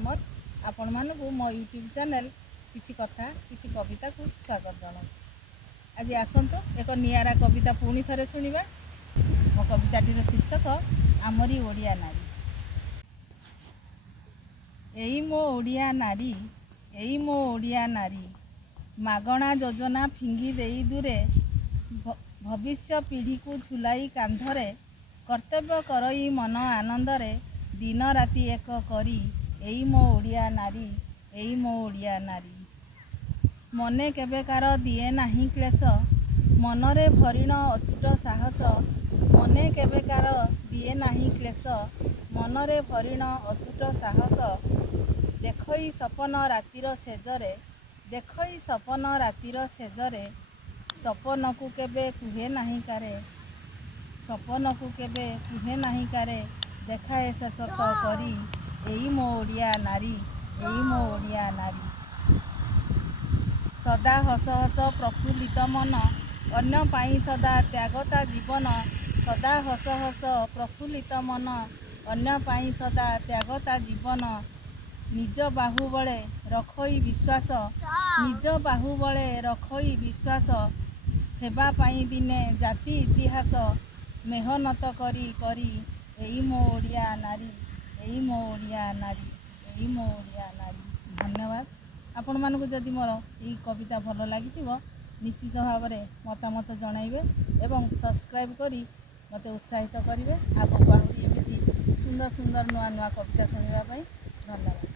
Grammar आपण मानू मो यूट्यूब चैनल किछि कथा किछि कविता को स्वागत जनाऊँ। आज आसतु एक नियारा कविता पुणी थे शुणा। मो कविताटीर शीर्षक आमरी ओडिया नारी। एई मो ओडिया नारी, एई मो ओडिया नारी, मागणा योजना फिंगी देई दूरे, भविष्य पीढ़ी को झुलाई कांधरे, कर्तव्य करई मन आनंदरे, दिन राति एक करी, एई मो ओडिया नारी, एई मो ओडिया नारी। मने केबेकार दिए नाही क्लेश, मनरे भरिण अतुट साहस, मने केबेकार दिए नाही क्लेश, मनरे भरिण अतुट साहस, देखई सपन रातिर सेजरे, देखई सपन रातिर सेजरे, सपन को केबे कुहे नाही कारे, सपन को केबे कुहे नाही कारे, देखाए शेष करी, एई मो ओडिया नारी, एई मो ओडिया नारी। सदा हस हस प्रफुल्लित मन, अन्य पाई सदा त्यागता जीवन, सदा हस हस प्रफुल्लित मन, अन्य पाई सदा त्यागता जीवन, निज बाहुबले रखई विश्वास, निज बाहुबले रखई विश्वास, हेबा पाई दिने जाति इतिहास, मेहनत करी करी, एई मो ओडिया नारी, एई मो ओडिया नारी, एई मो ओडिया नारी। धन्यवाद। आपण मानक जदि मोर यही कविता भल लगी निश्चित भाव में मतामत जनइबे एवं सब्सक्राइब करी मते उत्साहित करेंगे। आगक आहरी एमती सुंदर सुंदर नुआ नुआ कविता शुणापी। धन्यवाद।